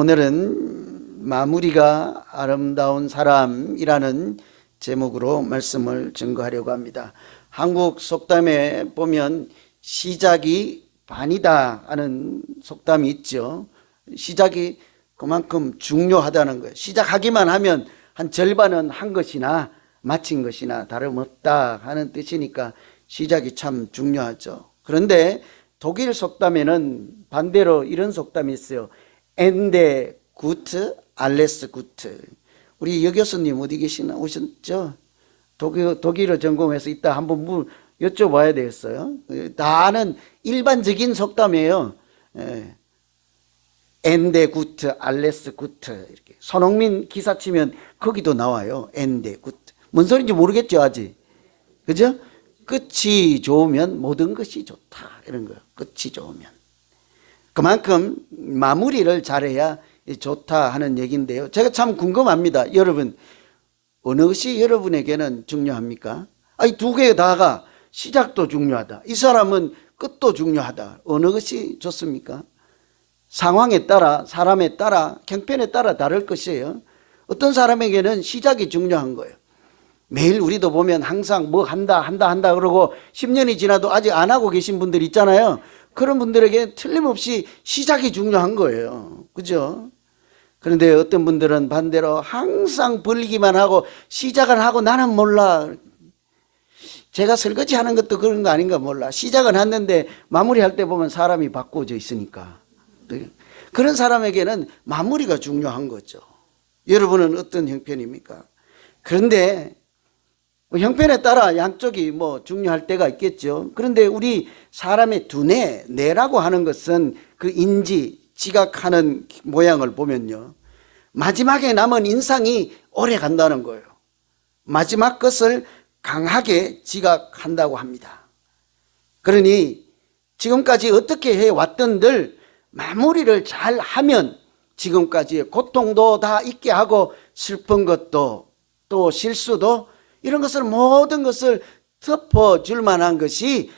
오늘은 마무리가 아름다운 사람이라는 제목으로 말씀을 증거하려고 합니다. 한국 속담에 보면 시작이 반이다 하는 속담이 있죠. 시작이 그만큼 중요하다는 거예요. 시작하기만 하면 한 절반은 한 것이나 마친 것이나 다름없다 하는 뜻이니까 시작이 참 중요하죠. 그런데 독일 속담에는 반대로 이런 속담이 있어요. 엔데 구트, 알레스 구트. 우리 여 교수님 어디 계시나? 오셨죠? 독일어 전공해서 이따 한번 여쭤봐야 되겠어요. 다 아는 일반적인 속담이에요. 엔데 구트, 알레스 구트. 이렇게 손흥민 기사 치면 거기도 나와요. 엔데 구트. 뭔 소리인지 모르겠죠, 아직. 그죠? 끝이 좋으면 모든 것이 좋다. 이런 거예요. 끝이 좋으면. 그만큼 마무리를 잘해야 좋다 하는 얘기인데요. 제가 참 궁금합니다. 여러분, 어느 것이 여러분에게는 중요합니까? 이 두 개 다가 시작도 중요하다. 이 사람은 끝도 중요하다. 어느 것이 좋습니까? 상황에 따라, 사람에 따라, 형편에 따라 다를 것이에요. 어떤 사람에게는 시작이 중요한 거예요. 매일 우리도 보면 항상 뭐 한다 그러고 10년이 지나도 아직 안 하고 계신 분들 있잖아요. 그런 분들에게 틀림없이 시작이 중요한 거예요. 그죠? 그런데 어떤 분들은 반대로 항상 벌리기만 하고 시작은 하고 나는 몰라. 제가 설거지 하는 것도 그런 거 아닌가 몰라. 시작은 했는데 마무리할 때 보면 사람이 바꾸어져 있으니까. 그런 사람에게는 마무리가 중요한 거죠. 여러분은 어떤 형편입니까? 그런데 형편에 따라 양쪽이 중요할 때가 있겠죠. 그런데 우리 사람의 두뇌, 뇌라고 하는 것은 그 인지, 지각하는 모양을 보면요. 마지막에 남은 인상이 오래 간다는 거예요. 마지막 것을 강하게 지각한다고 합니다. 그러니 지금까지 어떻게 해왔던들 마무리를 잘 하면 지금까지의 고통도 다 잊게 하고 슬픈 것도 또 실수도 이런 것을 모든 것을 덮어줄 만한 것이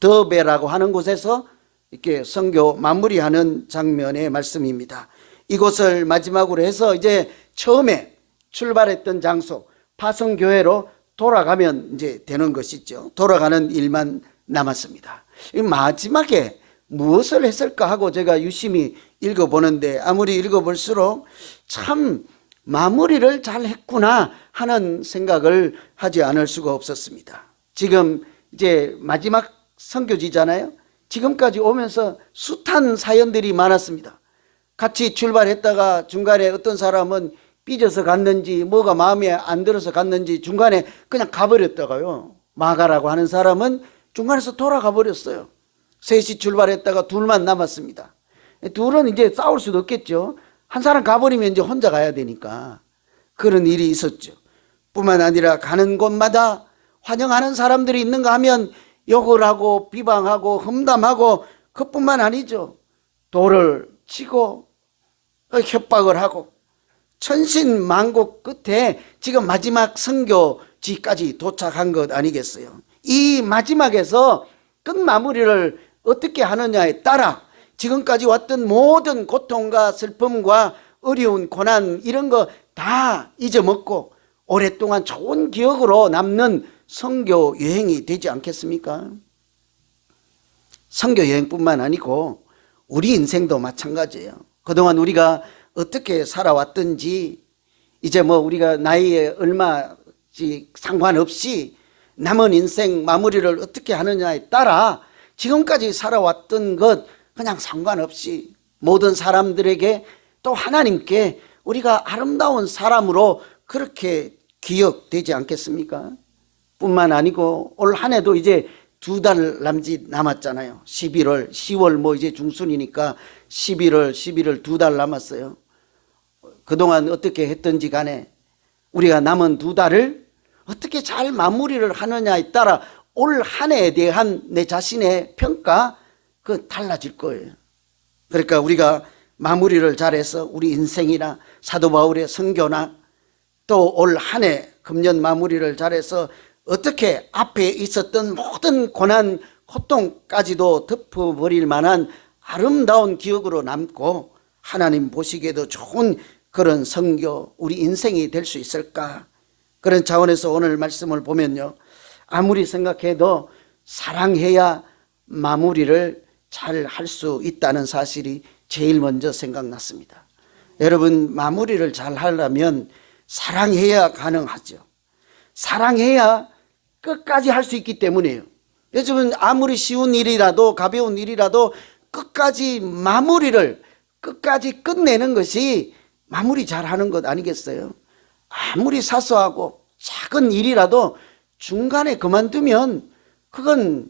더베라고 하는 곳에서 이렇게 선교 마무리하는 장면의 말씀입니다. 이곳을 마지막으로 해서 이제 처음에 출발했던 장소 파성교회로 돌아가면 이제 되는 것이죠. 돌아가는 일만 남았습니다. 마지막에 무엇을 했을까 하고 제가 유심히 읽어보는데 아무리 읽어볼수록 참 마무리를 잘 했구나 하는 생각을 하지 않을 수가 없었습니다. 지금 이제 마지막 선교지잖아요. 지금까지 오면서 숱한 사연들이 많았습니다. 같이 출발했다가 중간에 어떤 사람은 삐져서 갔는지 뭐가 마음에 안 들어서 갔는지 중간에 그냥 가버렸다가요. 마가라고 하는 사람은 중간에서 돌아가 버렸어요. 셋이 출발했다가 둘만 남았습니다. 둘은 이제 싸울 수도 없겠죠. 한 사람 가버리면 이제 혼자 가야 되니까 그런 일이 있었죠. 뿐만 아니라 가는 곳마다 환영하는 사람들이 있는가 하면 욕을 하고 비방하고 험담하고 그뿐만 아니죠. 돌을 치고 협박을 하고 천신만고 끝에 지금 마지막 선교지까지 도착한 것 아니겠어요. 이 마지막에서 끝마무리를 어떻게 하느냐에 따라 지금까지 왔던 모든 고통과 슬픔과 어려운 고난 이런 거 다 잊어먹고 오랫동안 좋은 기억으로 남는 선교 여행이 되지 않겠습니까? 선교 여행뿐만 아니고 우리 인생도 마찬가지예요. 그동안 우리가 어떻게 살아왔든지 이제 우리가 나이에 얼마지 상관없이 남은 인생 마무리를 어떻게 하느냐에 따라 지금까지 살아왔던 것 그냥 상관없이 모든 사람들에게 또 하나님께 우리가 아름다운 사람으로 그렇게 기억되지 않겠습니까? 뿐만 아니고 올 한 해도 이제 2달 남짓 남았잖아요. 11월, 10월 이제 중순이니까 11월 2달 남았어요. 그동안 어떻게 했든지 간에 우리가 남은 2달을 어떻게 잘 마무리를 하느냐에 따라 올 한 해에 대한 내 자신의 평가 달라질 거예요. 그러니까 우리가 마무리를 잘해서 우리 인생이나 사도 바울의 선교나 또 올 한 해 금년 마무리를 잘해서 어떻게 앞에 있었던 모든 고난, 고통까지도 덮어버릴 만한 아름다운 기억으로 남고 하나님 보시기에도 좋은 그런 선교, 우리 인생이 될 수 있을까? 그런 차원에서 오늘 말씀을 보면요, 아무리 생각해도 사랑해야 마무리를 잘 할 수 있다는 사실이 제일 먼저 생각났습니다. 여러분, 마무리를 잘 하려면 사랑해야 가능하죠. 사랑해야 끝까지 할 수 있기 때문이에요. 요즘은 아무리 쉬운 일이라도 가벼운 일이라도 끝까지 마무리를 끝까지 끝내는 것이 마무리 잘하는 것 아니겠어요? 아무리 사소하고 작은 일이라도 중간에 그만두면 그건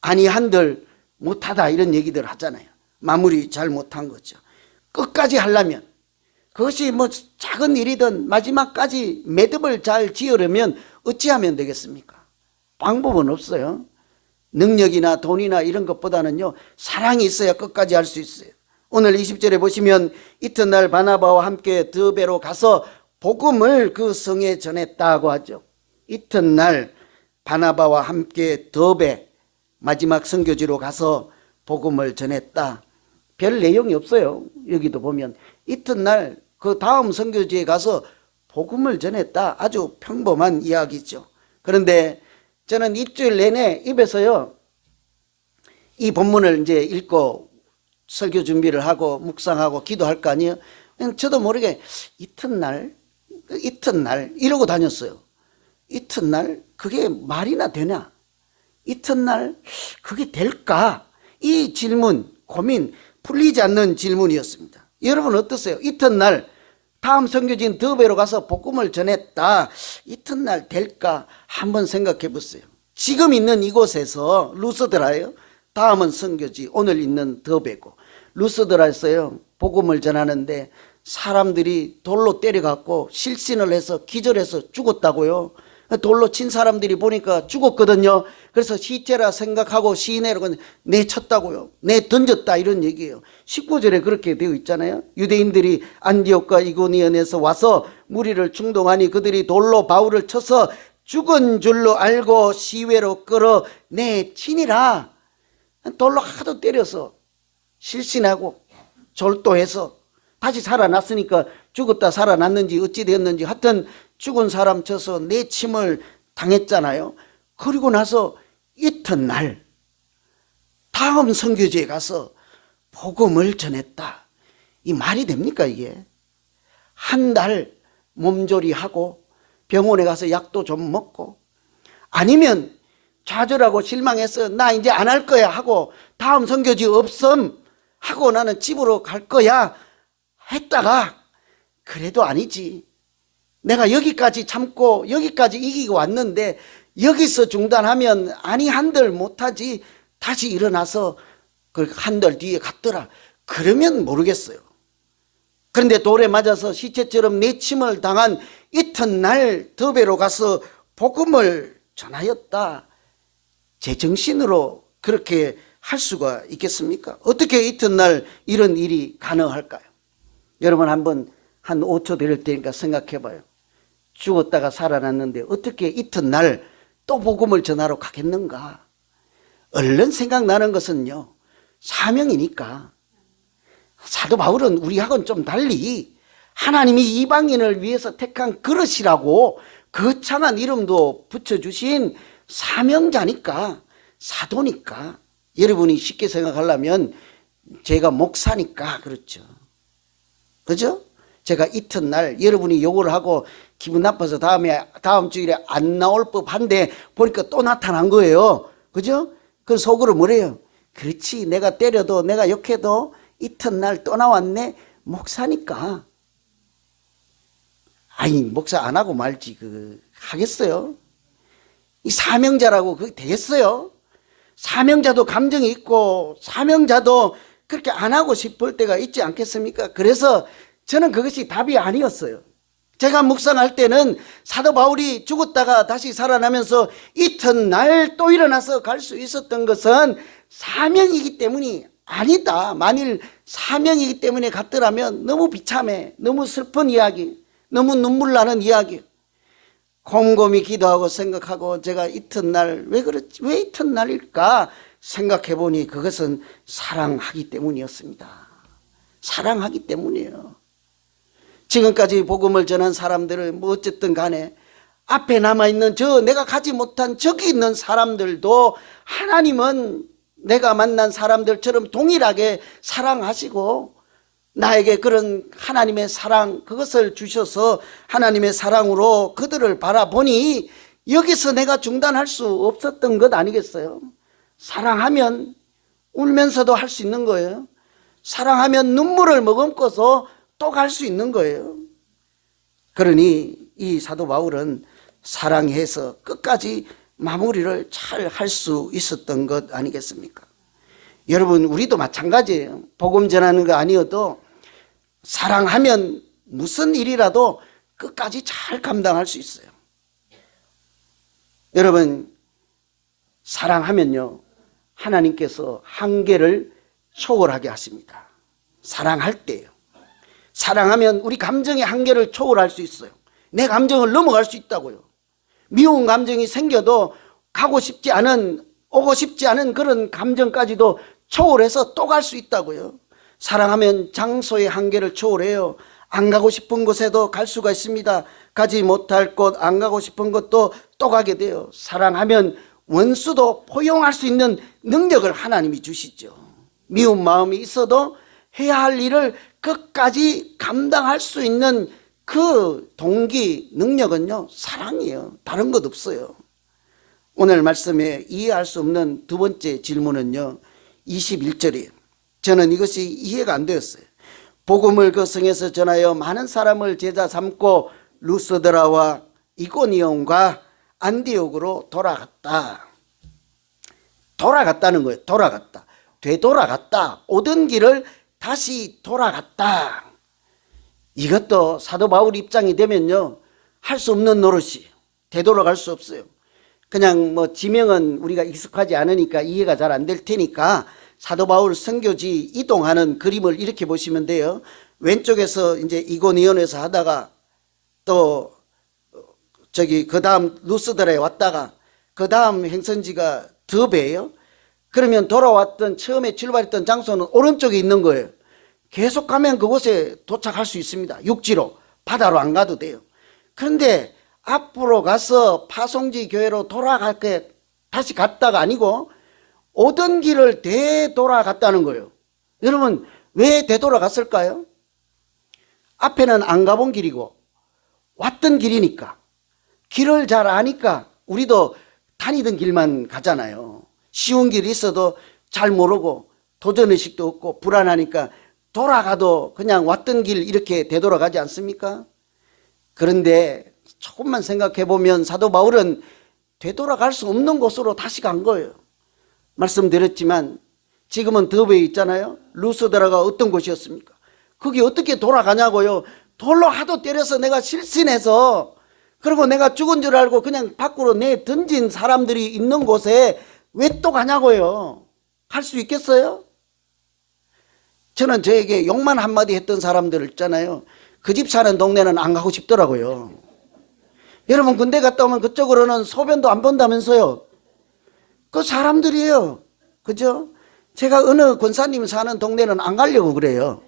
아니한들 못하다 이런 얘기들 하잖아요. 마무리 잘 못한 거죠. 끝까지 하려면, 그것이 뭐 작은 일이든 마지막까지 매듭을 잘 지으려면 어찌하면 되겠습니까? 방법은 없어요. 능력이나 돈이나 이런 것보다는요, 사랑이 있어야 끝까지 할 수 있어요. 오늘 20절에 보시면 이튿날 바나바와 함께 드베로 가서 복음을 그 성에 전했다고 하죠. 이튿날 바나바와 함께 드베, 마지막 선교지로 가서 복음을 전했다. 별 내용이 없어요. 여기도 보면 이튿날 그 다음 선교지에 가서 복음을 전했다. 아주 평범한 이야기죠. 그런데 저는 일주일 내내 입에서요, 이 본문을 이제 읽고 설교 준비를 하고 묵상하고 기도할 거 아니에요. 저도 모르게 이튿날 이러고 다녔어요. 이튿날 그게 말이나 되냐? 이튿날 그게 될까? 이 질문, 고민, 풀리지 않는 질문이었습니다. 여러분 어떠세요? 이튿날 다음 선교지인 드베로 가서 복음을 전했다. 이튿날 될까? 한번 생각해 보세요. 지금 있는 이곳에서 루스드라예요. 다음은 선교지, 오늘 있는 드베고, 루스드라에서요 복음을 전하는데 사람들이 돌로 때려갖고 실신을 해서 기절해서 죽었다고요. 돌로 친 사람들이 보니까 죽었거든요. 그래서 시체라 생각하고 시내로 내쳤다고요. 내던졌다 이런 얘기예요. 19절에 그렇게 되어 있잖아요. 유대인들이 안디옥과 이고니온에서 와서 무리를 충동하니 그들이 돌로 바울을 쳐서 죽은 줄로 알고 시외로 끌어 내치니라. 돌로 하도 때려서 실신하고 절도해서 다시 살아났으니까 죽었다 살아났는지 어찌 됐는지 하여튼 죽은 사람 쳐서 내침을 당했잖아요. 그리고 나서 이튿날 다음 선교지에 가서 복음을 전했다. 이 말이 됩니까 이게? 한 달 몸조리하고 병원에 가서 약도 좀 먹고, 아니면 좌절하고 실망해서 나 이제 안 할 거야 하고 다음 선교지 없음 하고 나는 집으로 갈 거야 했다가, 그래도 아니지, 내가 여기까지 참고 여기까지 이기고 왔는데 여기서 중단하면 아니 한들 못하지, 다시 일어나서 한 달 뒤에 갔더라, 그러면 모르겠어요. 그런데 돌에 맞아서 시체처럼 내침을 당한 이튿날 드베로 가서 복음을 전하였다. 제정신으로 그렇게 할 수가 있겠습니까? 어떻게 이튿날 이런 일이 가능할까요? 여러분 한번 한 5초 드릴 테니까 생각해 봐요. 죽었다가 살아났는데 어떻게 이튿날 또 복음을 전하러 가겠는가? 얼른 생각나는 것은요, 사명이니까. 사도 바울은 우리하고는 좀 달리 하나님이 이방인을 위해서 택한 그릇이라고 거창한 이름도 붙여주신 사명자니까, 사도니까. 여러분이 쉽게 생각하려면 제가 목사니까 그렇죠. 그죠? 제가 이튿날 여러분이 욕을 하고 기분 나빠서 다음 주일에 안 나올 법한데 보니까 또 나타난 거예요. 그죠? 그 속으로 뭐래요? 그렇지, 내가 때려도 내가 욕해도 이튿날 또 나왔네. 목사니까. 아니 목사 안 하고 말지 하겠어요? 이 사명자라고 그게 되겠어요? 사명자도 감정이 있고 사명자도 그렇게 안 하고 싶을 때가 있지 않겠습니까? 그래서 저는 그것이 답이 아니었어요. 제가 묵상할 때는 사도 바울이 죽었다가 다시 살아나면서 이튿날 또 일어나서 갈 수 있었던 것은 사명이기 때문이 아니다. 만일 사명이기 때문에 갔더라면 너무 비참해, 너무 슬픈 이야기, 너무 눈물 나는 이야기. 곰곰이 기도하고 생각하고 제가 이튿날 왜 이튿날일까 생각해 보니 그것은 사랑하기 때문이었습니다. 사랑하기 때문이에요. 지금까지 복음을 전한 사람들은 뭐 어쨌든 간에 앞에 남아있는 내가 가지 못한 저기 있는 사람들도 하나님은 내가 만난 사람들처럼 동일하게 사랑하시고 나에게 그런 하나님의 사랑 그것을 주셔서 하나님의 사랑으로 그들을 바라보니 여기서 내가 중단할 수 없었던 것 아니겠어요? 사랑하면 울면서도 할 수 있는 거예요. 사랑하면 눈물을 머금고서 또 갈 수 있는 거예요. 그러니 이 사도 바울은 사랑해서 끝까지 마무리를 잘 할 수 있었던 것 아니겠습니까? 여러분, 우리도 마찬가지예요. 복음 전하는 거 아니어도 사랑하면 무슨 일이라도 끝까지 잘 감당할 수 있어요. 여러분, 사랑하면요, 하나님께서 한계를 초월하게 하십니다. 사랑할 때요. 사랑하면 우리 감정의 한계를 초월할 수 있어요. 내 감정을 넘어갈 수 있다고요. 미운 감정이 생겨도 가고 싶지 않은, 오고 싶지 않은 그런 감정까지도 초월해서 또 갈 수 있다고요. 사랑하면 장소의 한계를 초월해요. 안 가고 싶은 곳에도 갈 수가 있습니다. 가지 못할 곳, 안 가고 싶은 곳도 또 가게 돼요. 사랑하면 원수도 포용할 수 있는 능력을 하나님이 주시죠. 미운 마음이 있어도 해야 할 일을 끝까지 감당할 수 있는 그 동기, 능력은요, 사랑이에요. 다른 것 없어요. 오늘 말씀에 이해할 수 없는 두 번째 질문은요, 21절이에요. 저는 이것이 이해가 안 되었어요. 복음을 그 성에서 전하여 많은 사람을 제자 삼고 루스드라와 이고니온과 안디옥으로 돌아갔다. 돌아갔다는 거예요. 돌아갔다. 되돌아갔다. 오던 길을 다시 돌아갔다. 이것도 사도 바울 입장이 되면요, 할 수 없는 노릇이에요. 되돌아갈 수 없어요. 그냥 뭐 지명은 우리가 익숙하지 않으니까 이해가 잘 안 될 테니까 사도 바울 선교지 이동하는 그림을 이렇게 보시면 돼요. 왼쪽에서 이제 이고니온에서 하다가 또 그 다음 루스드라에 왔다가 그 다음 행선지가 드베예요. 그러면 돌아왔던 처음에 출발했던 장소는 오른쪽에 있는 거예요. 계속 가면 그곳에 도착할 수 있습니다. 육지로, 바다로 안 가도 돼요. 그런데 앞으로 가서 파송지 교회로 돌아갈게 다시 갔다가 아니고 오던 길을 되돌아갔다는 거예요. 여러분, 왜 되돌아갔을까요? 앞에는 안 가본 길이고 왔던 길이니까, 길을 잘 아니까 우리도 다니던 길만 가잖아요. 쉬운 길이 있어도 잘 모르고 도전의식도 없고 불안하니까 돌아가도 그냥 왔던 길 이렇게 되돌아가지 않습니까? 그런데 조금만 생각해 보면 사도 바울은 되돌아갈 수 없는 곳으로 다시 간 거예요. 말씀드렸지만 지금은 더베에 있잖아요. 루스드라가 어떤 곳이었습니까? 거기 어떻게 돌아가냐고요. 돌로 하도 때려서 내가 실신해서, 그리고 내가 죽은 줄 알고 그냥 밖으로 내 던진 사람들이 있는 곳에 왜 또 가냐고요. 갈 수 있겠어요? 저는 저에게 욕만 한마디 했던 사람들 있잖아요. 그 집 사는 동네는 안 가고 싶더라고요. 여러분, 군대 갔다 오면 그쪽으로는 소변도 안 본다면서요. 그 사람들이에요. 그죠? 제가 어느 권사님 사는 동네는 안 가려고 그래요.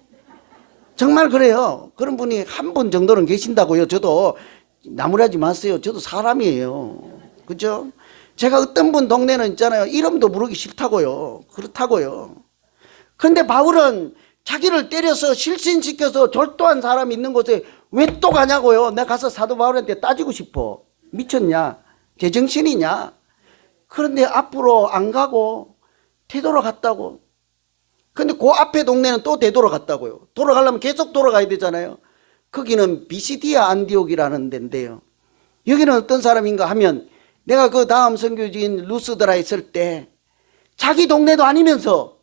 정말 그래요. 그런 분이 한 분 정도는 계신다고요. 저도 나무라지 마세요. 저도 사람이에요. 그죠? 제가 어떤 분 동네는 있잖아요. 이름도 부르기 싫다고요. 그렇다고요. 그런데 바울은 자기를 때려서 실신시켜서 졸도한 사람이 있는 곳에 왜 또 가냐고요. 내가 가서 사도 바울한테 따지고 싶어. 미쳤냐? 제정신이냐? 그런데 앞으로 안 가고 되돌아갔다고. 근데 그 앞에 동네는 또 되돌아갔다고요. 돌아가려면 계속 돌아가야 되잖아요. 거기는 비시디아 안디옥이라는 데인데요. 여기는 어떤 사람인가 하면, 내가 그 다음 선교지인 루스드라에 있을 때 자기 동네도 아니면서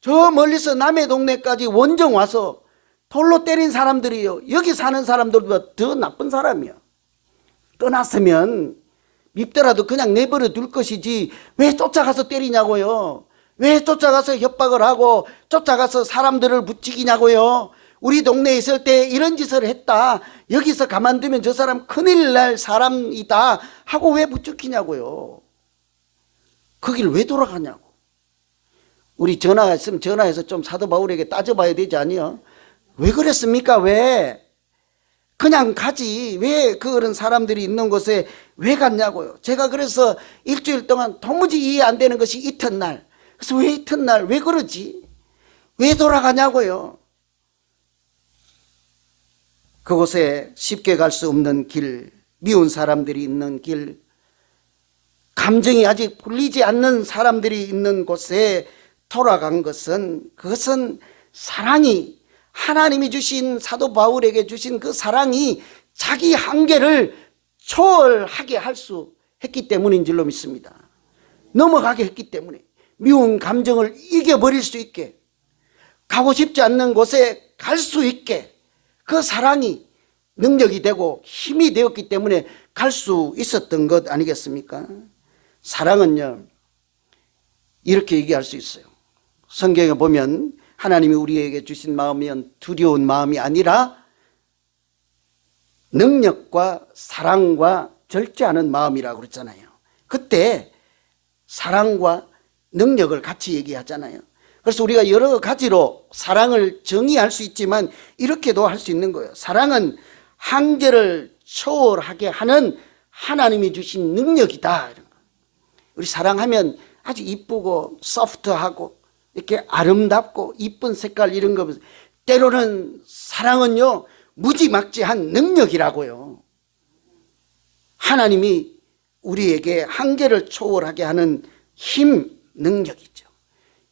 저 멀리서 남의 동네까지 원정 와서 돌로 때린 사람들이요. 여기 사는 사람들보다 더 나쁜 사람이야. 떠났으면 밉더라도 그냥 내버려 둘 것이지 왜 쫓아가서 때리냐고요. 왜 쫓아가서 협박을 하고 쫓아가서 사람들을 부추기냐고요. 우리 동네에 있을 때 이런 짓을 했다. 여기서 가만두면 저 사람 큰일 날 사람이다 하고 왜 부추기냐고요. 거길 왜 돌아가냐고. 우리 전화가 있으면 전화해서 좀 사도 바울에게 따져봐야 되지 아니요? 왜 그랬습니까? 왜? 그냥 가지. 왜 그런 사람들이 있는 곳에 왜 갔냐고요. 제가 그래서 일주일 동안 도무지 이해 안 되는 것이 이튿날. 그래서 왜 이튿날 왜 그러지? 왜 돌아가냐고요. 그곳에 쉽게 갈 수 없는 길, 미운 사람들이 있는 길, 감정이 아직 풀리지 않는 사람들이 있는 곳에 돌아간 것은, 그것은 사랑이, 하나님이 주신, 사도 바울에게 주신 그 사랑이 자기 한계를 초월하게 할 수 했기 때문인 줄로 믿습니다. 넘어가게 했기 때문에, 미운 감정을 이겨버릴 수 있게, 가고 싶지 않는 곳에 갈 수 있게 그 사랑이 능력이 되고 힘이 되었기 때문에 갈 수 있었던 것 아니겠습니까? 사랑은요, 이렇게 얘기할 수 있어요. 성경에 보면 하나님이 우리에게 주신 마음은 두려운 마음이 아니라 능력과 사랑과 절제하는 마음이라고 그랬잖아요. 그때 사랑과 능력을 같이 얘기하잖아요. 그래서 우리가 여러 가지로 사랑을 정의할 수 있지만 이렇게도 할 수 있는 거예요. 사랑은 한계를 초월하게 하는 하나님이 주신 능력이다. 우리 사랑하면 아주 이쁘고 소프트하고 이렇게 아름답고 이쁜 색깔 이런 거, 때로는 사랑은요 무지막지한 능력이라고요. 하나님이 우리에게 한계를 초월하게 하는 힘, 능력이죠.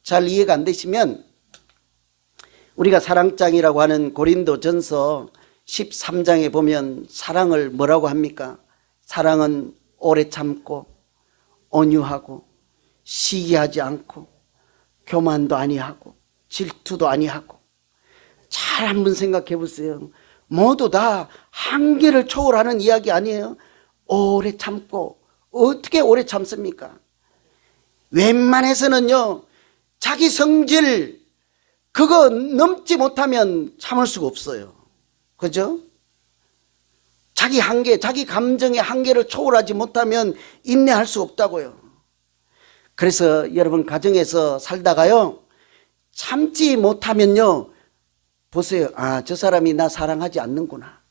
잘 이해가 안 되시면 우리가 사랑장이라고 하는 고린도전서 13장에 보면 사랑을 뭐라고 합니까? 사랑은 오래 참고 온유하고 시기하지 않고 교만도 아니하고 질투도 아니하고. 잘 한번 생각해 보세요. 모두 다 한계를 초월하는 이야기 아니에요? 오래 참고. 어떻게 오래 참습니까? 웬만해서는요 자기 성질 그거 넘지 못하면 참을 수가 없어요. 그죠? 자기 한계, 자기 감정의 한계를 초월하지 못하면 인내할 수 없다고요. 그래서 여러분 가정에서 살다가요 참지 못하면요 보세요. 아, 저 사람이 나 사랑하지 않는구나.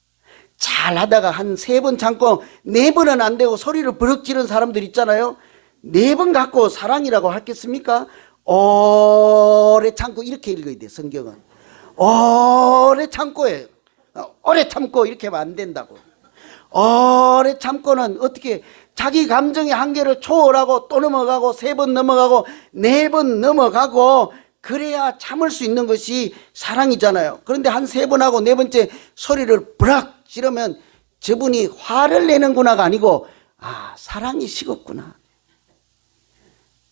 잘 하다가 한 3번 참고 4번은 안 되고 소리를 버럭 지르는 사람들 있잖아요. 4번 갖고 사랑이라고 하겠습니까? 오래 참고. 이렇게 읽어야 돼요. 성경은 오래 참고예요. 오래 참고 이렇게 하면 안 된다고. 오래 참고는 어떻게 자기 감정의 한계를 초월하고 또 넘어가고 3번 넘어가고 4번 넘어가고 그래야 참을 수 있는 것이 사랑이잖아요. 그런데 한 3번 하고 4번째 소리를 버럭 지르면 저분이 화를 내는구나가 아니고 아, 사랑이 식었구나.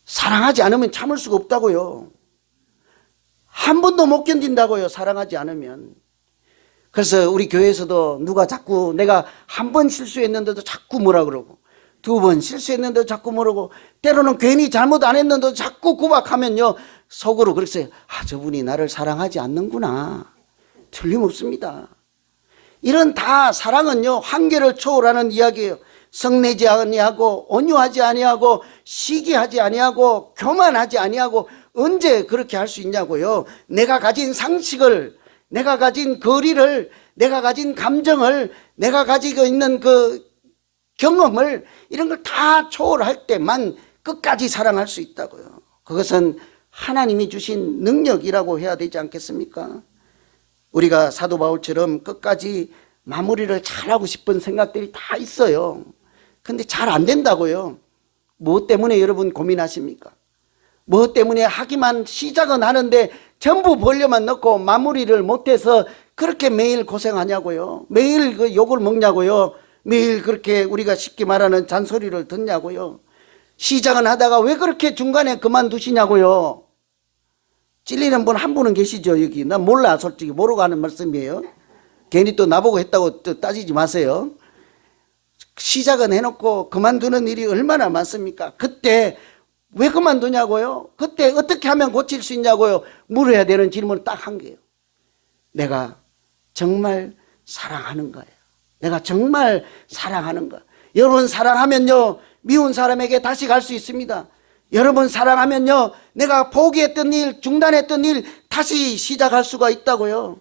사랑하지 않으면 참을 수가 없다고요. 한 번도 못 견딘다고요. 사랑하지 않으면. 그래서 우리 교회에서도 누가 자꾸 내가 한 번 실수했는데도 자꾸 뭐라 그러고 2번 실수했는데도 자꾸 뭐라고 때로는 괜히 잘못 안 했는데도 자꾸 구박하면요 속으로 그랬어요. 아, 저분이 나를 사랑하지 않는구나. 틀림없습니다. 이런 다 사랑은요 한계를 초월하는 이야기예요. 성내지 아니하고 온유하지 아니하고 시기하지 아니하고 교만하지 아니하고. 언제 그렇게 할 수 있냐고요. 내가 가진 상식을, 내가 가진 거리를, 내가 가진 감정을, 내가 가지고 있는 그 경험을 이런 걸 다 초월할 때만 끝까지 사랑할 수 있다고요. 그것은 하나님이 주신 능력이라고 해야 되지 않겠습니까? 우리가 사도 바울처럼 끝까지 마무리를 잘하고 싶은 생각들이 다 있어요. 근데 잘 안 된다고요. 무엇 때문에 여러분 고민하십니까? 무엇 때문에 하기만 시작은 하는데 전부 벌려만 넣고 마무리를 못해서 그렇게 매일 고생하냐고요. 매일 그 욕을 먹냐고요. 매일 그렇게 우리가 쉽게 말하는 잔소리를 듣냐고요. 시작은 하다가 왜 그렇게 중간에 그만두시냐고요. 찔리는 분 한 분은 계시죠 여기. 난 몰라, 솔직히 모르고 하는 말씀이에요. 괜히 또 나보고 했다고 또 따지지 마세요. 시작은 해놓고 그만두는 일이 얼마나 많습니까? 그때 왜 그만두냐고요? 그때 어떻게 하면 고칠 수 있냐고요? 물어야 되는 질문을 딱 한 개예요. 내가 정말 사랑하는 거예요. 내가 정말 사랑하는 거. 여러분 사랑하면요 미운 사람에게 다시 갈 수 있습니다. 여러분 사랑하면요 내가 포기했던 일, 중단했던 일 다시 시작할 수가 있다고요.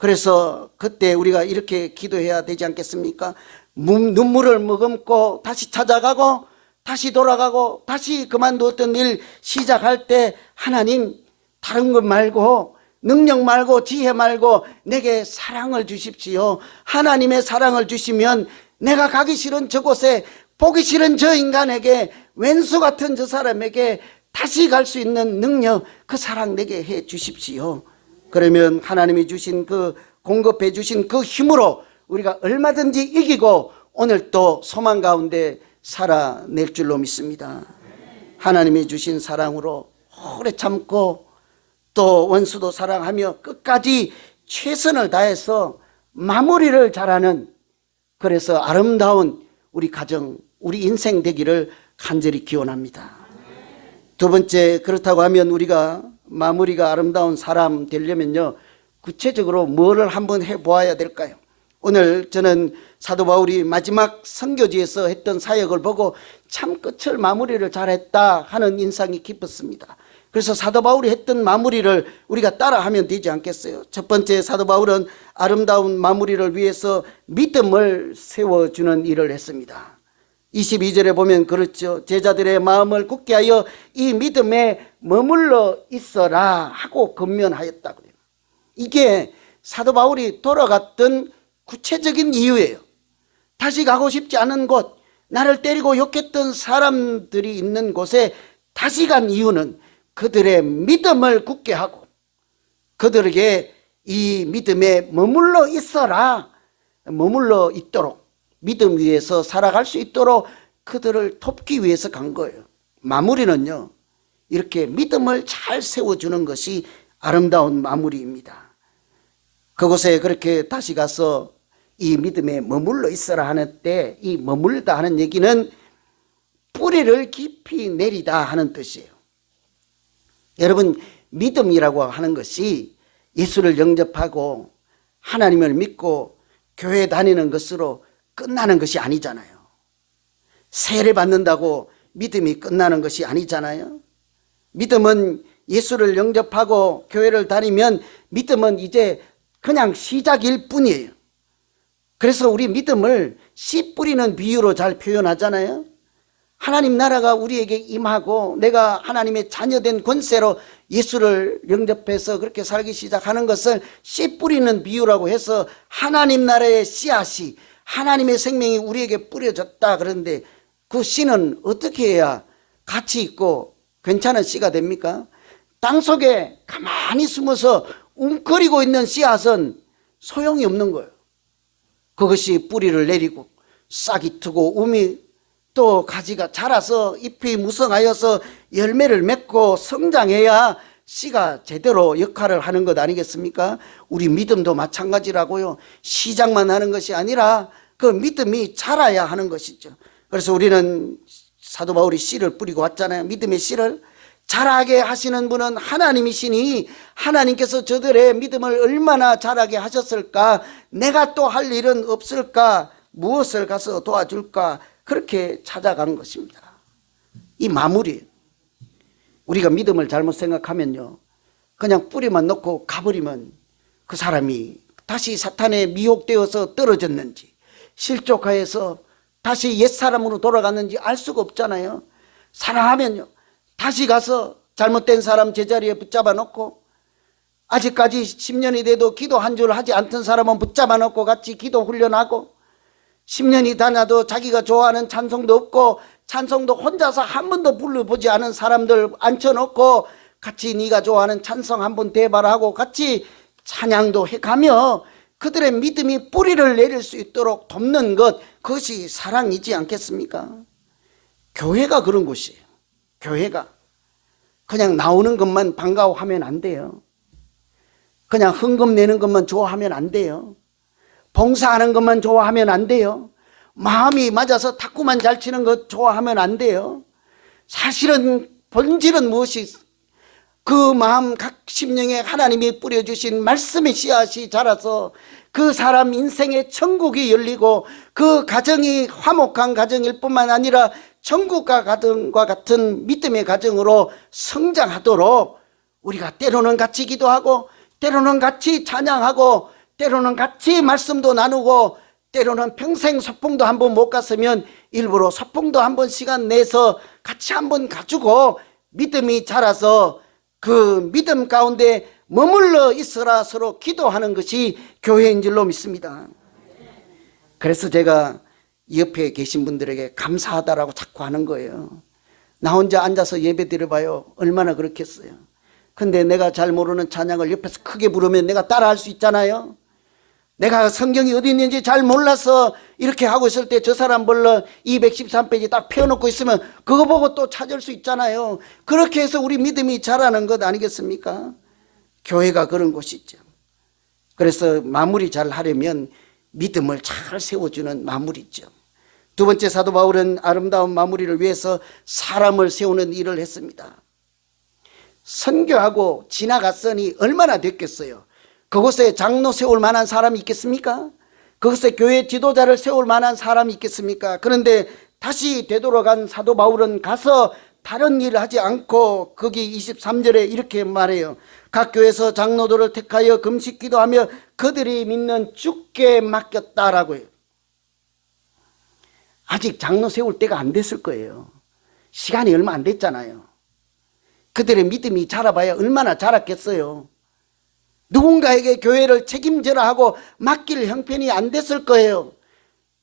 그래서 그때 우리가 이렇게 기도해야 되지 않겠습니까? 눈물을 머금고 다시 찾아가고 다시 돌아가고 다시 그만두었던 일 시작할 때 하나님, 다른 것 말고 능력 말고 지혜 말고 내게 사랑을 주십시오. 하나님의 사랑을 주시면 내가 가기 싫은 저곳에, 보기 싫은 저 인간에게, 왼수 같은 저 사람에게 다시 갈 수 있는 능력, 그 사랑 내게 해 주십시오. 그러면 하나님이 주신 그 공급해 주신 그 힘으로 우리가 얼마든지 이기고 오늘 또 소망 가운데 살아낼 줄로 믿습니다. 하나님이 주신 사랑으로 오래 참고 또 원수도 사랑하며 끝까지 최선을 다해서 마무리를 잘하는, 그래서 아름다운 우리 가정, 우리 인생 되기를 간절히 기원합니다. 두 번째, 그렇다고 하면 우리가 마무리가 아름다운 사람 되려면요, 구체적으로 뭐를 한번 해보아야 될까요? 오늘 저는 사도 바울이 마지막 선교지에서 했던 사역을 보고 참 끝을 마무리를 잘했다 하는 인상이 깊었습니다. 그래서 사도 바울이 했던 마무리를 우리가 따라하면 되지 않겠어요? 첫 번째, 사도 바울은 아름다운 마무리를 위해서 믿음을 세워주는 일을 했습니다. 22절에 보면 그렇죠. 제자들의 마음을 굳게 하여 이 믿음에 머물러 있어라 하고 권면하였다 그래요. 이게 사도 바울이 돌아갔던 구체적인 이유예요. 다시 가고 싶지 않은 곳, 나를 때리고 욕했던 사람들이 있는 곳에 다시 간 이유는 그들의 믿음을 굳게 하고 그들에게 이 믿음에 머물러 있어라, 머물러 있도록, 믿음 위에서 살아갈 수 있도록 그들을 돕기 위해서 간 거예요. 마무리는요, 이렇게 믿음을 잘 세워주는 것이 아름다운 마무리입니다. 그곳에 그렇게 다시 가서 이 믿음에 머물러 있어라 하는 때, 이 머물다 하는 얘기는 뿌리를 깊이 내리다 하는 뜻이에요. 여러분, 믿음이라고 하는 것이 예수를 영접하고 하나님을 믿고 교회 다니는 것으로 끝나는 것이 아니잖아요. 세례 받는다고 믿음이 끝나는 것이 아니잖아요. 믿음은 예수를 영접하고 교회를 다니면 믿음은 이제 그냥 시작일 뿐이에요. 그래서 우리 믿음을 씨 뿌리는 비유로 잘 표현하잖아요. 하나님 나라가 우리에게 임하고 내가 하나님의 자녀된 권세로 예수를 영접해서 그렇게 살기 시작하는 것을 씨 뿌리는 비유라고 해서 하나님 나라의 씨앗이, 하나님의 생명이 우리에게 뿌려졌다. 그런데 그 씨는 어떻게 해야 가치 있고 괜찮은 씨가 됩니까? 땅속에 가만히 숨어서 웅크리고 있는 씨앗은 소용이 없는 거예요. 그것이 뿌리를 내리고 싹이 트고 우미 또 가지가 자라서 잎이 무성하여서 열매를 맺고 성장해야 씨가 제대로 역할을 하는 것 아니겠습니까? 우리 믿음도 마찬가지라고요. 시작만 하는 것이 아니라 그 믿음이 자라야 하는 것이죠. 그래서 우리는 사도 바울이 씨를 뿌리고 왔잖아요. 믿음의 씨를 자라게 하시는 분은 하나님이시니 하나님께서 저들의 믿음을 얼마나 자라게 하셨을까? 내가 또 할 일은 없을까? 무엇을 가서 도와줄까? 그렇게 찾아간 것입니다. 이 마무리, 우리가 믿음을 잘못 생각하면요, 그냥 뿌리만 놓고 가버리면 그 사람이 다시 사탄에 미혹되어서 떨어졌는지 실족하여서 다시 옛사람으로 돌아갔는지 알 수가 없잖아요. 사랑하면요, 다시 가서 잘못된 사람 제자리에 붙잡아 놓고, 아직까지 10년이 돼도 기도 한 줄 하지 않던 사람은 붙잡아 놓고 같이 기도 훈련하고, 10년이 다녀도 자기가 좋아하는 찬송도 없고 찬송도 혼자서 한 번도 불러보지 않은 사람들 앉혀놓고 같이 네가 좋아하는 찬송 한번 대봐라 하고 같이 찬양도 해가며 그들의 믿음이 뿌리를 내릴 수 있도록 돕는 것, 그것이 사랑이지 않겠습니까? 교회가 그런 곳이에요. 교회가 그냥 나오는 것만 반가워하면 안 돼요. 그냥 헌금 내는 것만 좋아하면 안 돼요. 봉사하는 것만 좋아하면 안 돼요. 마음이 맞아서 탁구만 잘 치는 것 좋아하면 안 돼요. 사실은 본질은 무엇이, 그 마음 각 심령에 하나님이 뿌려주신 말씀의 씨앗이 자라서 그 사람 인생의 천국이 열리고 그 가정이 화목한 가정일 뿐만 아니라 천국과 가정과 같은 믿음의 가정으로 성장하도록 우리가 때로는 같이 기도하고 때로는 같이 찬양하고 때로는 같이 말씀도 나누고 때로는 평생 소풍도 한번 못 갔으면 일부러 소풍도 한번 시간 내서 같이 한번 가지고 믿음이 자라서 그 믿음 가운데 머물러 있어라 서로 기도하는 것이 교회인 줄로 믿습니다. 그래서 제가 옆에 계신 분들에게 감사하다라고 자꾸 하는 거예요. 나 혼자 앉아서 예배 드려봐요. 얼마나 그렇겠어요. 근데 내가 잘 모르는 찬양을 옆에서 크게 부르면 내가 따라할 수 있잖아요. 내가 성경이 어디 있는지 잘 몰라서 이렇게 하고 있을 때 저 사람 불러 213페이지 딱 펴놓고 있으면 그거 보고 또 찾을 수 있잖아요. 그렇게 해서 우리 믿음이 자라는 것 아니겠습니까? 교회가 그런 곳이죠. 그래서 마무리 잘 하려면 믿음을 잘 세워주는 마무리죠. 두 번째, 사도 바울은 아름다운 마무리를 위해서 사람을 세우는 일을 했습니다. 선교하고 지나갔으니 얼마나 됐겠어요. 그곳에 장로 세울 만한 사람이 있겠습니까? 그곳에 교회 지도자를 세울 만한 사람이 있겠습니까? 그런데 다시 되돌아간 사도 바울은 가서 다른 일을 하지 않고 거기 23절에 이렇게 말해요. 각 교회에서 장로들을 택하여 금식 기도하며 그들이 믿는 주께 맡겼다라고 해요. 아직 장로 세울 때가 안 됐을 거예요. 시간이 얼마 안 됐잖아요. 그들의 믿음이 자라봐야 얼마나 자랐겠어요. 누군가에게 교회를 책임져라 하고 맡길 형편이 안 됐을 거예요.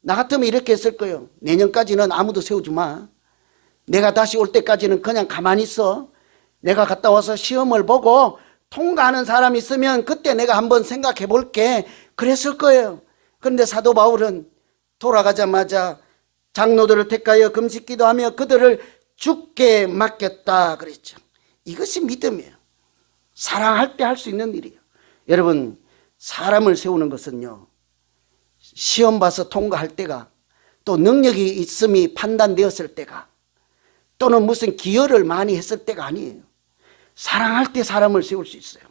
나 같으면 이렇게 했을 거예요. 내년까지는 아무도 세우지 마. 내가 다시 올 때까지는 그냥 가만히 있어. 내가 갔다 와서 시험을 보고 통과하는 사람이 있으면 그때 내가 한번 생각해 볼게. 그랬을 거예요. 그런데 사도 바울은 돌아가자마자 장로들을 택하여 금식 기도하며 그들을 주께 맡겼다 그랬죠. 이것이 믿음이에요. 사랑할 때 할 수 있는 일이에요. 여러분, 사람을 세우는 것은요, 시험 봐서 통과할 때가, 또 능력이 있음이 판단되었을 때가, 또는 무슨 기여를 많이 했을 때가 아니에요. 사랑할 때 사람을 세울 수 있어요.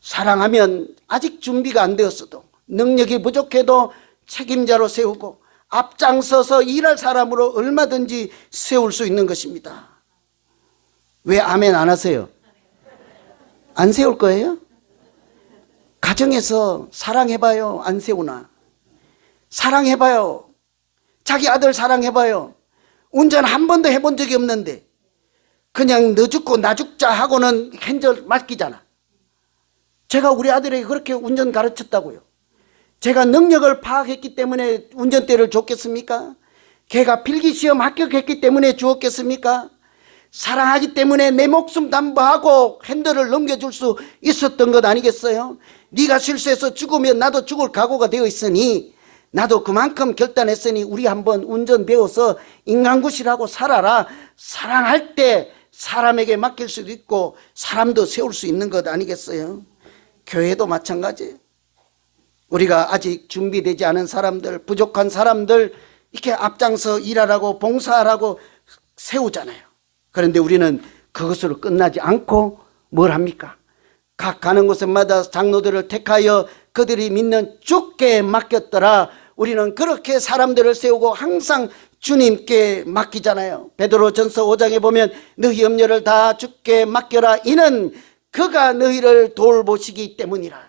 사랑하면 아직 준비가 안 되었어도, 능력이 부족해도 책임자로 세우고 앞장서서 일할 사람으로 얼마든지 세울 수 있는 것입니다. 왜 아멘 안 하세요? 안 세울 거예요? 가정에서 사랑해봐요. 안 세우나? 사랑해봐요. 자기 아들 사랑해봐요. 운전 한 번도 해본 적이 없는데 그냥 너 죽고 나 죽자 하고는 핸들 맡기잖아. 제가 우리 아들에게 그렇게 운전 가르쳤다고요. 제가 능력을 파악했기 때문에 운전대를 줬겠습니까? 걔가 필기시험 합격했기 때문에 주었겠습니까? 사랑하기 때문에 내 목숨 담보하고 핸들을 넘겨줄 수 있었던 것 아니겠어요? 네가 실수해서 죽으면 나도 죽을 각오가 되어 있으니 나도 그만큼 결단했으니 우리 한번 운전 배워서 인간굿이라고 살아라. 사랑할 때 사람에게 맡길 수도 있고 사람도 세울 수 있는 것 아니겠어요? 교회도 마찬가지예요. 우리가 아직 준비되지 않은 사람들, 부족한 사람들 이렇게 앞장서 일하라고 봉사하라고 세우잖아요. 그런데 우리는 그것으로 끝나지 않고 뭘 합니까? 각 가는 곳마다 장로들을 택하여 그들이 믿는 주께 맡겼더라. 우리는 그렇게 사람들을 세우고 항상 주님께 맡기잖아요. 베드로전서 5장에 보면 너희 염려를 다 주께 맡겨라. 이는 그가 너희를 돌보시기 때문이라.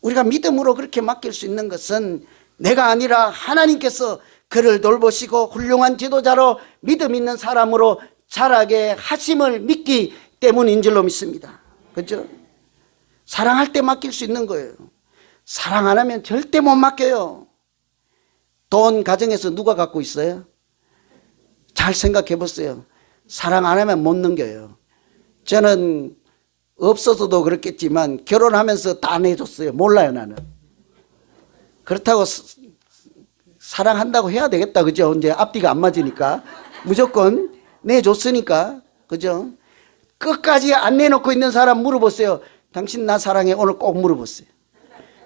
우리가 믿음으로 그렇게 맡길 수 있는 것은 내가 아니라 하나님께서 그를 돌보시고 훌륭한 지도자로 믿음 있는 사람으로 자라게 하심을 믿기 때문인 줄로 믿습니다. 그렇죠? 사랑할 때 맡길 수 있는 거예요. 사랑 안 하면 절대 못 맡겨요. 돈 가정에서 누가 갖고 있어요? 잘 생각해 보세요. 사랑 안 하면 못 넘겨요. 저는 없어서도 그렇겠지만 결혼하면서 다 내줬어요. 몰라요, 나는. 그렇다고 사랑한다고 해야 되겠다. 그죠? 이제 앞뒤가 안 맞으니까. 무조건 내줬으니까. 그죠? 끝까지 안 내놓고 있는 사람 물어보세요. 당신 나 사랑해? 오늘 꼭 물어보세요.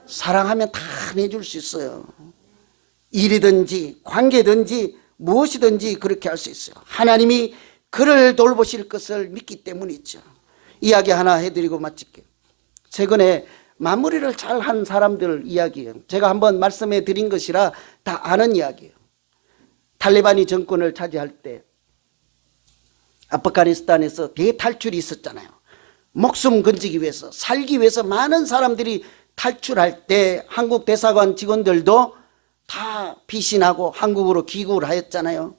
사랑하면 다 내줄 수 있어요. 일이든지 관계든지 무엇이든지 그렇게 할 수 있어요. 하나님이 그를 돌보실 것을 믿기 때문이죠. 이야기 하나 해드리고 마칠게요. 최근에 마무리를 잘한 사람들 이야기예요. 제가 한번 말씀해 드린 것이라 다 아는 이야기예요. 탈레반이 정권을 차지할 때 아프가니스탄에서 대탈출이 있었잖아요. 목숨 건지기 위해서, 살기 위해서 많은 사람들이 탈출할 때 한국 대사관 직원들도 다 피신하고 한국으로 귀국을 하였잖아요.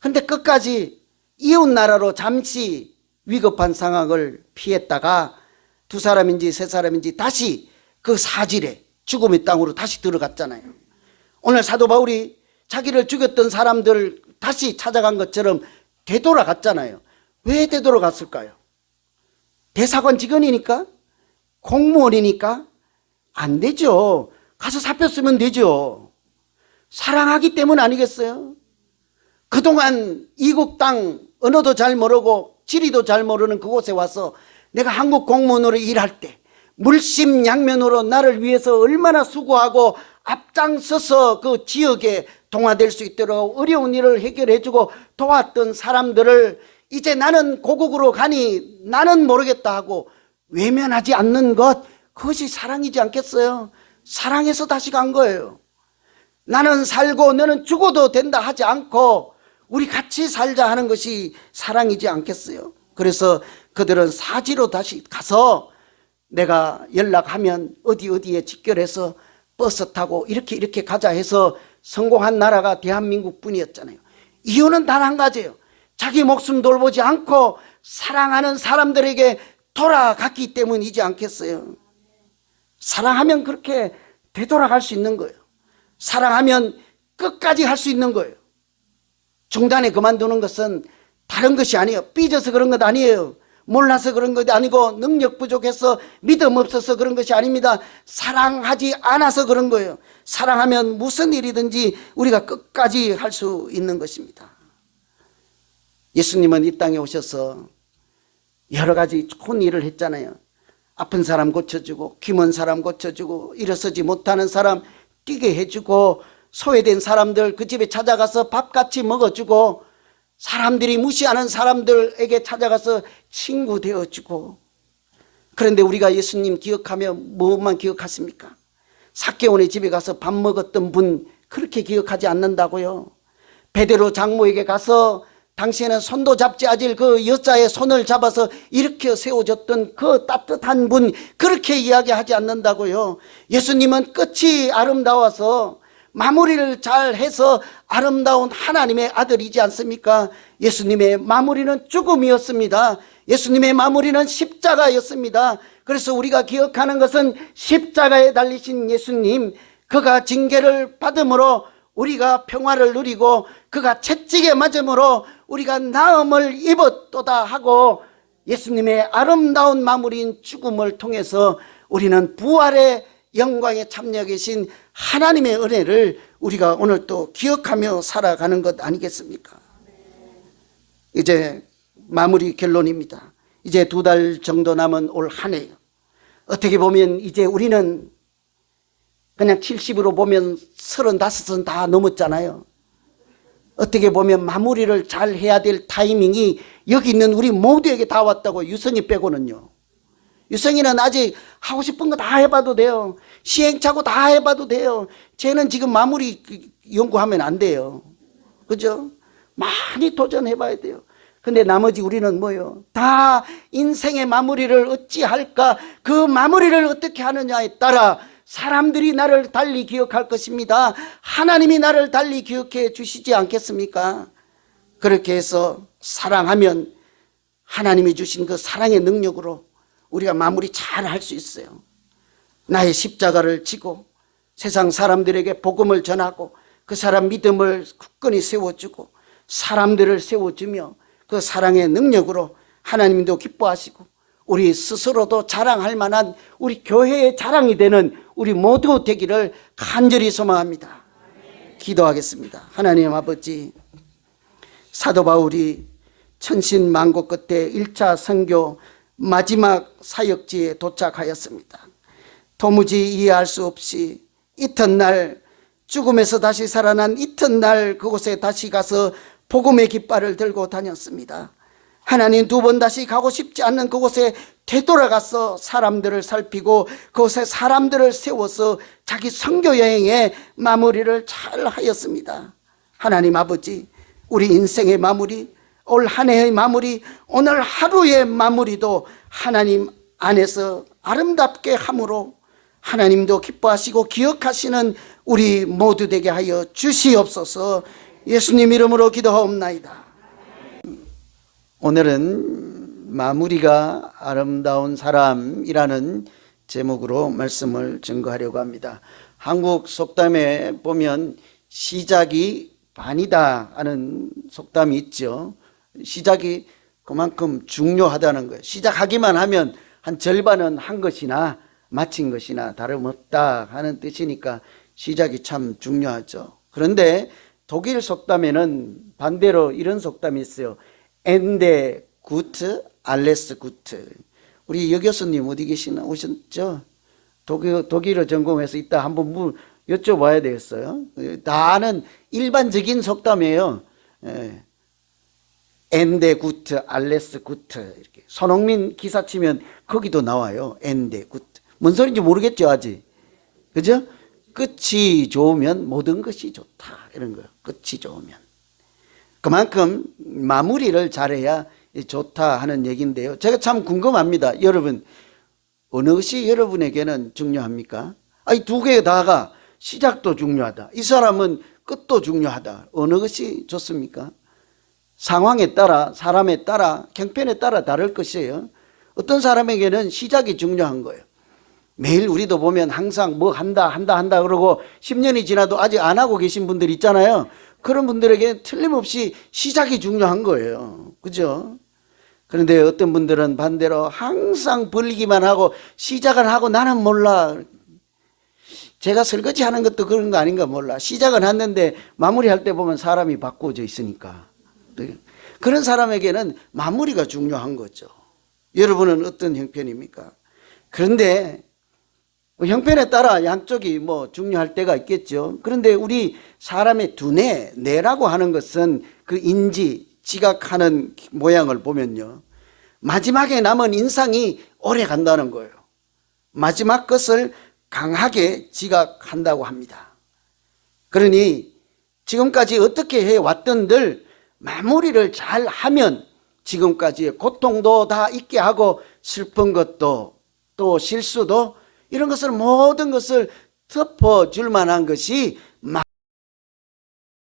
근데 끝까지 이웃 나라로 잠시 위급한 상황을 피했다가 두 사람인지 세 사람인지 다시 그 사질에 죽음의 땅으로 다시 들어갔잖아요. 오늘 사도 바울이 자기를 죽였던 사람들 다시 찾아간 것처럼 되돌아갔잖아요. 왜 되돌아갔을까요? 대사관 직원이니까? 공무원이니까? 안 되죠. 가서 사표 쓰면 되죠. 사랑하기 때문 아니겠어요? 그동안 이국 땅 언어도 잘 모르고 지리도 잘 모르는 그곳에 와서 내가 한국 공무원으로 일할 때 물심양면으로 나를 위해서 얼마나 수고하고 앞장서서 그 지역에 동화될 수 있도록 어려운 일을 해결해주고 도왔던 사람들을 이제 나는 고국으로 가니 나는 모르겠다 하고 외면하지 않는 것, 그것이 사랑이지 않겠어요? 사랑해서 다시 간 거예요. 나는 살고 너는 죽어도 된다 하지 않고 우리 같이 살자 하는 것이 사랑이지 않겠어요? 그래서 그들은 사지로 다시 가서 내가 연락하면 어디에 직결해서 버스 타고 이렇게 가자 해서 성공한 나라가 대한민국 뿐이었잖아요. 이유는 단 한 가지예요. 자기 목숨 돌보지 않고 사랑하는 사람들에게 돌아갔기 때문이지 않겠어요? 사랑하면 그렇게 되돌아갈 수 있는 거예요. 사랑하면 끝까지 할 수 있는 거예요. 중단에 그만두는 것은 다른 것이 아니에요. 삐져서 그런 것 아니에요. 몰라서 그런 것이 아니고 능력 부족해서 믿음 없어서 그런 것이 아닙니다. 사랑하지 않아서 그런 거예요. 사랑하면 무슨 일이든지 우리가 끝까지 할 수 있는 것입니다. 예수님은 이 땅에 오셔서 여러 가지 좋은 일을 했잖아요. 아픈 사람 고쳐주고 귀먼 사람 고쳐주고 일어서지 못하는 사람 뛰게 해주고 소외된 사람들 그 집에 찾아가서 밥같이 먹어주고 사람들이 무시하는 사람들에게 찾아가서 친구 되어주고. 그런데 우리가 예수님 기억하면 무엇만 기억하십니까? 삭개온의 집에 가서 밥 먹었던 분 그렇게 기억하지 않는다고요? 베드로 장모에게 가서 당신은 손도 잡지 않을 그 여자의 손을 잡아서 일으켜 세워줬던 그 따뜻한 분 그렇게 이야기하지 않는다고요? 예수님은 끝이 아름다워서 마무리를 잘 해서 아름다운 하나님의 아들이지 않습니까? 예수님의 마무리는 죽음이었습니다. 예수님의 마무리는 십자가였습니다. 그래서 우리가 기억하는 것은 십자가에 달리신 예수님, 그가 징계를 받음으로 우리가 평화를 누리고 그가 채찍에 맞음으로 우리가 나음을 입었도다 하고 예수님의 아름다운 마무리인 죽음을 통해서 우리는 부활의 영광에 참여 계신 하나님의 은혜를 우리가 오늘 또 기억하며 살아가는 것 아니겠습니까? 이제 마무리 결론입니다. 이제 2달 정도 남은 올 한 해요. 어떻게 보면 이제 우리는 그냥 70으로 보면 35은 다 넘었잖아요. 어떻게 보면 마무리를 잘 해야 될 타이밍이 여기 있는 우리 모두에게 다 왔다고, 유성이 빼고는요. 유성이는 아직 하고 싶은 거 다 해봐도 돼요. 시행착오 다 해봐도 돼요. 쟤는 지금 마무리 연구하면 안 돼요. 그죠? 많이 도전해봐야 돼요. 근데 나머지 우리는 뭐요? 다 인생의 마무리를 어찌 할까? 그 마무리를 어떻게 하느냐에 따라 사람들이 나를 달리 기억할 것입니다. 하나님이 나를 달리 기억해 주시지 않겠습니까? 그렇게 해서 사랑하면 하나님이 주신 그 사랑의 능력으로 우리가 마무리 잘 할 수 있어요. 나의 십자가를 지고 세상 사람들에게 복음을 전하고 그 사람 믿음을 굳건히 세워주고 사람들을 세워주며 그 사랑의 능력으로 하나님도 기뻐하시고 우리 스스로도 자랑할 만한 우리 교회의 자랑이 되는 우리 모두 되기를 간절히 소망합니다. 기도하겠습니다. 하나님 아버지, 사도 바울이 천신만고 끝에 1차 선교 마지막 사역지에 도착하였습니다. 도무지 이해할 수 없이 이튿날 죽음에서 다시 살아난 이튿날 그곳에 다시 가서 복음의 깃발을 들고 다녔습니다. 하나님, 2번 다시 가고 싶지 않는 그곳에 되돌아가서 사람들을 살피고 그곳에 사람들을 세워서 자기 선교 여행의 마무리를 잘 하였습니다. 하나님 아버지, 우리 인생의 마무리, 올 한 해의 마무리, 오늘 하루의 마무리도 하나님 안에서 아름답게 함으로 하나님도 기뻐하시고 기억하시는 우리 모두 되게 하여 주시옵소서. 예수님 이름으로 기도하옵나이다. 오늘은 마무리가 아름다운 사람이라는 제목으로 말씀을 증거하려고 합니다. 한국 속담에 보면 시작이 반이다 하는 속담이 있죠. 시작이 그만큼 중요하다는 거예요. 시작하기만 하면 한 절반은 한 것이나 마친 것이나 다름없다 하는 뜻이니까 시작이 참 중요하죠. 그런데 독일 속담에는 반대로 이런 속담이 있어요. 엔데 구트, 알레스 구트. 우리 여 교수님 어디 계시나? 오셨죠? 독일어 전공해서 이따 한번 여쭤봐야 되겠어요. 다 아는 일반적인 속담이에요. 엔데 구트, 알레스 구트. 이렇게. 손흥민 기사 치면 거기도 나와요. 엔데 구트. 뭔 소리인지 모르겠죠, 아직. 그죠? 끝이 좋으면 모든 것이 좋다. 이런 거예요. 끝이 좋으면. 그만큼 마무리를 잘해야 좋다 하는 얘기인데요. 제가 참 궁금합니다. 여러분, 어느 것이 여러분에게는 중요합니까? 이 두 개 다가 시작도 중요하다. 이 사람은 끝도 중요하다. 어느 것이 좋습니까? 상황에 따라, 사람에 따라, 형편에 따라 다를 것이에요. 어떤 사람에게는 시작이 중요한 거예요. 매일 우리도 보면 항상 뭐 한다 그러고 10년이 지나도 아직 안 하고 계신 분들 있잖아요. 그런 분들에게 틀림없이 시작이 중요한 거예요. 그죠? 그런데 어떤 분들은 반대로 항상 벌리기만 하고 시작을 하고 나는 몰라. 제가 설거지 하는 것도 그런 거 아닌가 몰라. 시작은 했는데 마무리할 때 보면 사람이 바꾸어져 있으니까. 그런 사람에게는 마무리가 중요한 거죠. 여러분은 어떤 형편입니까? 그런데 형편에 따라 양쪽이 중요할 때가 있겠죠. 그런데 우리 사람의 두뇌, 뇌라고 하는 것은 그 인지, 지각하는 모양을 보면요. 마지막에 남은 인상이 오래 간다는 거예요. 마지막 것을 강하게 지각한다고 합니다. 그러니 지금까지 어떻게 해왔던들 마무리를 잘 하면 지금까지의 고통도 다 잊게 하고 슬픈 것도 또 실수도 이런 것을 모든 것을 덮어줄 만한 것이